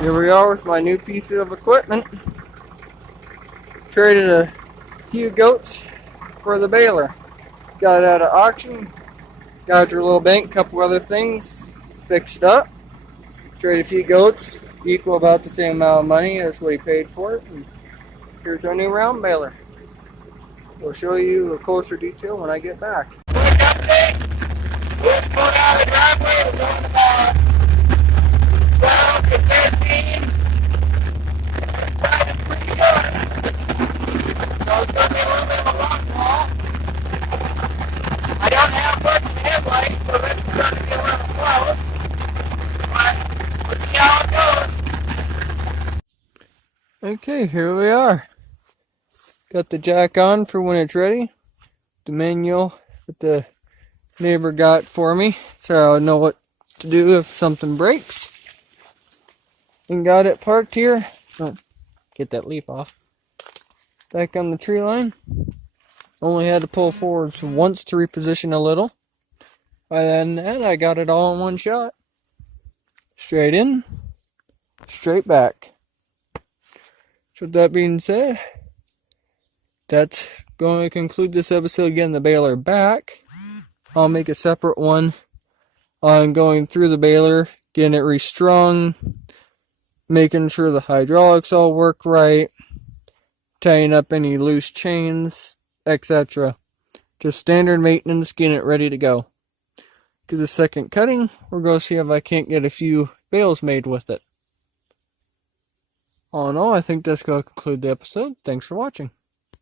Here we are with my new piece of equipment. Traded a few goats for the baler. Got it at an auction. Got it to a little bank, couple other things. Fixed up. Traded a few goats. Equal about the same amount of money as what he paid for it. And here's our new round baler. We'll show you a closer detail when I get back. Quick update. We're pulling out of the driveway. We're going about 12 to 15. Driving pretty good. So it's going to be a little bit of a long haul. I don't have working headlights, so this is going to be a little close. But we'll see how it goes. Okay, here we are. Got the jack on for when it's ready. The manual that the neighbor got for me, so I know what to do if something breaks. And got it parked here. Oh, get that leaf off. Back on the tree line. Only had to pull forward once to reposition a little. And then I got it all in one shot. Straight in, straight back. So with that being said, that's going to conclude this episode. Getting the baler back. I'll make a separate one on going through the baler, getting it restrung, making sure the hydraulics all work right, tying up any loose chains, etc. Just standard maintenance, getting it ready to go. Because the second cutting, we're going to see if I can't get a few bales made with it. All in all, I think that's going to conclude the episode. Thanks for watching.